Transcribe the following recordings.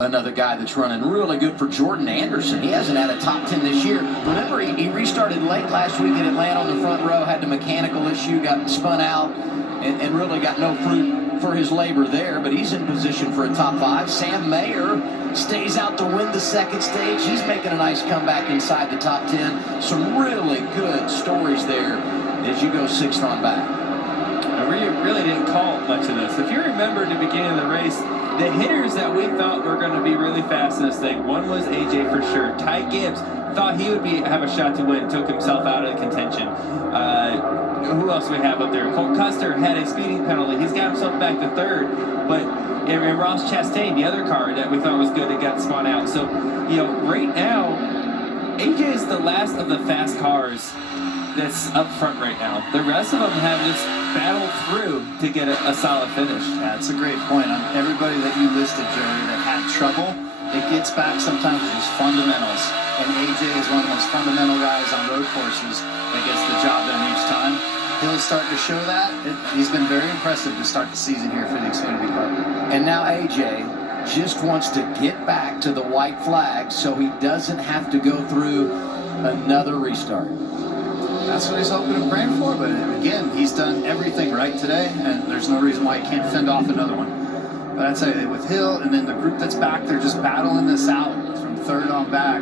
Another guy that's running really good for Jordan Anderson. He hasn't had a top 10 this year. Remember, he restarted late last week in Atlanta on the front row, had the mechanical issue, got spun out, and really got no fruit for his labor there, but he's in position for a top 5. Sam Mayer stays out to win the second stage. He's making a nice comeback inside the top 10. Some really good stories there as you go 6th on back. We really didn't call much of this. If you remember at the beginning of the race, the hitters that we thought were going to be really fast in this thing, one was AJ for sure. Ty Gibbs thought he would have a shot to win, took himself out of the contention. Who else do we have up there? Cole Custer had a speeding penalty. He's got himself back to 3rd. But and Ross Chastain, the other car that we thought was good, that got spun out. So, right now, AJ is the last of the fast cars that's up front right now. The rest of them have just battled through to get a solid finish. Yeah, that's a great point. On everybody that you listed, Jerry, that had trouble, it gets back sometimes to these fundamentals. And AJ is one of the most fundamental guys on road courses that gets the job done each time. He'll start to show that. He's been very impressive to start the season here for the Xfinity car. And now AJ just wants to get back to the white flag so he doesn't have to go through another restart. That's what he's hoping and praying for, but again, he's done everything right today, and there's no reason why he can't fend off another one. But I'd say with Hill and then the group that's back, they're just battling this out from 3rd on back.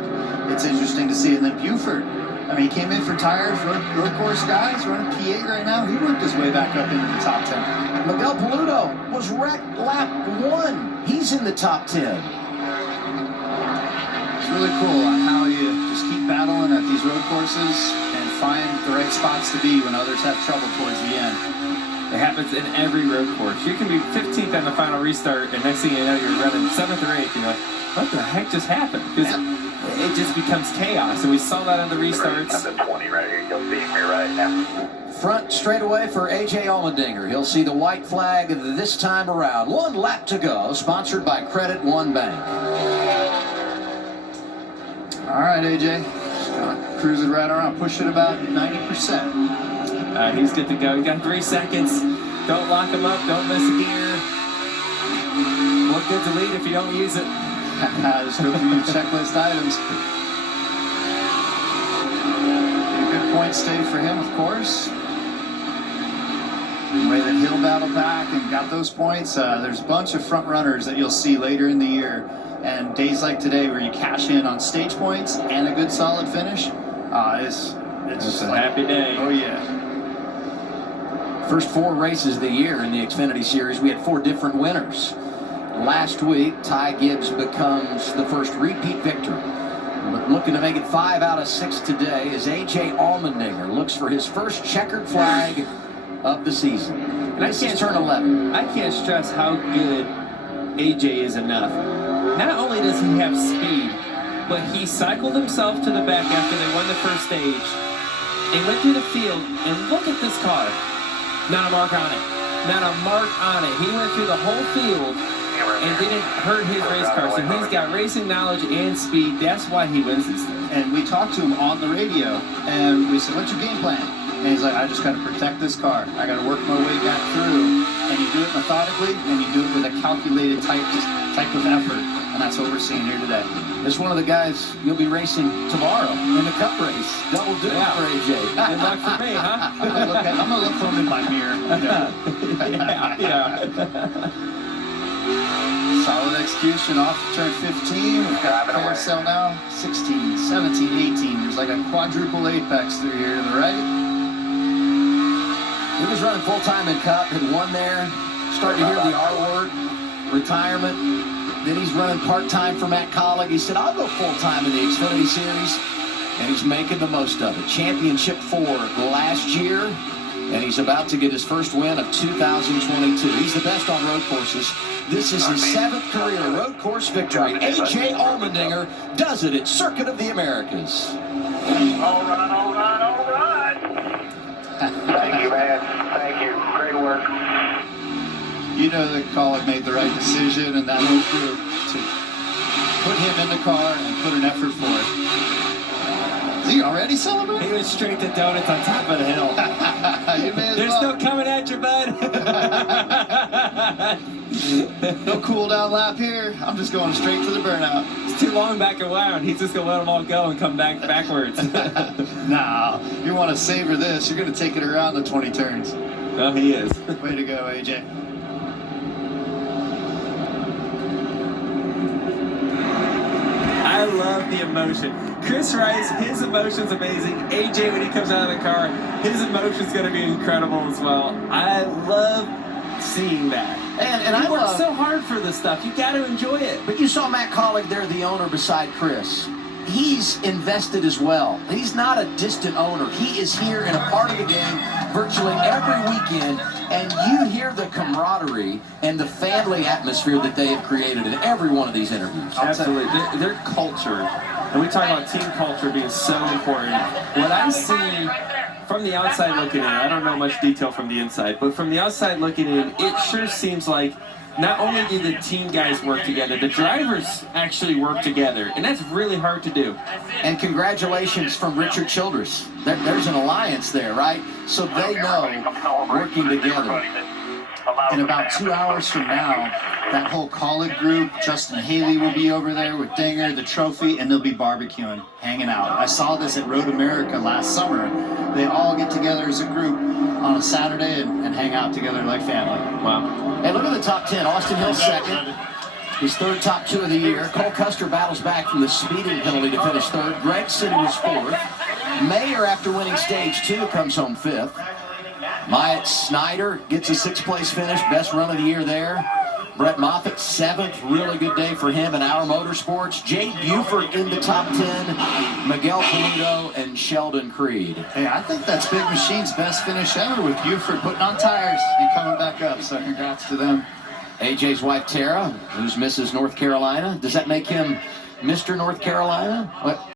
It's interesting to see. And then Buford, I mean, he came in for tires, road course guys, running P8 right now. He worked his way back up into the top 10. Miguel Paludo was wrecked lap 1. He's in the top 10. It's really cool on how you just keep battling at these road courses and find the right spots to be when others have trouble towards the end. It happens in every road course. You can be 15th on the final restart, and next thing you know, you're running 7th or 8th. You're like, what the heck just happened? Because it just becomes chaos, and we saw that on the restarts. I'm at 20 right here. You'll see me right now. Front straightaway for AJ Allmendinger. He'll see the white flag this time around. 1 lap to go, sponsored by Credit One Bank. All right, AJ. Just gonna cruise it right around. Push it about 90%. He's good to go. You got 3 seconds. Don't lock him up. Don't miss a gear. Look good to lead if you don't use it. Just go through your checklist items. A good point stay for him, of course. The way that Hill battled back and got those points. There's a bunch of front runners that you'll see later in the year. And days like today where you cash in on stage points and a good solid finish, it's just a like, happy day. Oh, yeah. First 4 races of the year in the Xfinity Series, we had 4 different winners. Last week, Ty Gibbs becomes the first repeat victor. But looking to make it 5 out of 6 today is AJ Allmendinger. Looks for his first checkered flag of the season. And I can't turn 11. I can't stress how good AJ is enough. Not only does he have speed, but he cycled himself to the back after they won the first stage and went through the field, and look at this car. Not a mark on it. Not a mark on it. He went through the whole field and didn't hurt his race car. So he's got racing knowledge and speed. That's why he wins this thing. And we talked to him on the radio, and we said, what's your game plan? And he's like, I just got to protect this car. I got to work my way back through. And you do it methodically, and you do it with a calculated type of effort. And that's what we're seeing here today. It's one of the guys you'll be racing tomorrow in the Cup race. Double duty for AJ. Good luck for me, huh? I'm going to look for him in my mirror. Yeah. Solid execution off turn 15. We've got carousel now. 16, 17, 18. There's like a quadruple apex through here to the right. He was running full-time in Cup, had won there. Starting to hear the R word, retirement. Then he's running part-time for Matt Collig. He said, I'll go full-time in the Xfinity Series. And he's making the most of it. Championship 4 last year. And he's about to get his first win of 2022. He's the best on road courses. This is his 7th career road course victory. AJ Allmendinger does it at Circuit of the Americas. All right, all right, all right. Thank you, man. Thank you. Great work. You know that Colin made the right decision and that whole group to put him in the car and put an effort for it. Is he already celebrating? He was straight to donuts on top of the hill. You may as There's well. no coming at you, bud. No cool down lap here. I'm just going straight to the burnout. It's too long back around. He's just gonna let them all go and come back backwards. Nah, you want to savor this. You're going to take it around the 20 turns. No, he is. Way to go, AJ. I love the emotion. Chris Rice, his emotion's amazing. AJ, when he comes out of the car, his emotion's going to be incredible as well. I love seeing that. And I work love so hard for this stuff. You got to enjoy it. But you saw Matt Collig there, the owner beside Chris. He's invested as well. He's not a distant owner. He is here and a part of the game virtually every weekend, and you hear the camaraderie and the family atmosphere that they have created in every one of these interviews. Absolutely. Their culture, and we talk about team culture being so important. What I see from the outside looking in, I don't know much detail from the inside, but from the outside looking in, it sure seems like not only do the team guys work together, the drivers actually work together, and that's really hard to do. And congratulations from Richard Childress. There's an alliance there, right? So they know working together. In about 2 hours from now, that whole Collig group, Justin Haley will be over there with Dinger, the trophy, and they'll be barbecuing, hanging out. I saw this at Road America last summer. They all get together as a group on a Saturday and hang out together like family. Wow. Hey, look at the top 10. Austin Hill second. His third top 2 of the year. Cole Custer battles back from the speeding penalty to finish third. Greg City was fourth. Mayer, after winning stage 2, comes home fifth. Myatt Snyder gets a 6th place finish. Best run of the year there. Brett Moffitt, 7th. Really good day for him in Our Motorsports. Jake Buford in the top 10. Miguel Paludo and Sheldon Creed. Hey, I think that's Big Machine's best finish ever with Buford putting on tires and coming back up. So congrats to them. AJ's wife, Tara, who's Mrs. North Carolina. Does that make him Mr. North Carolina? What?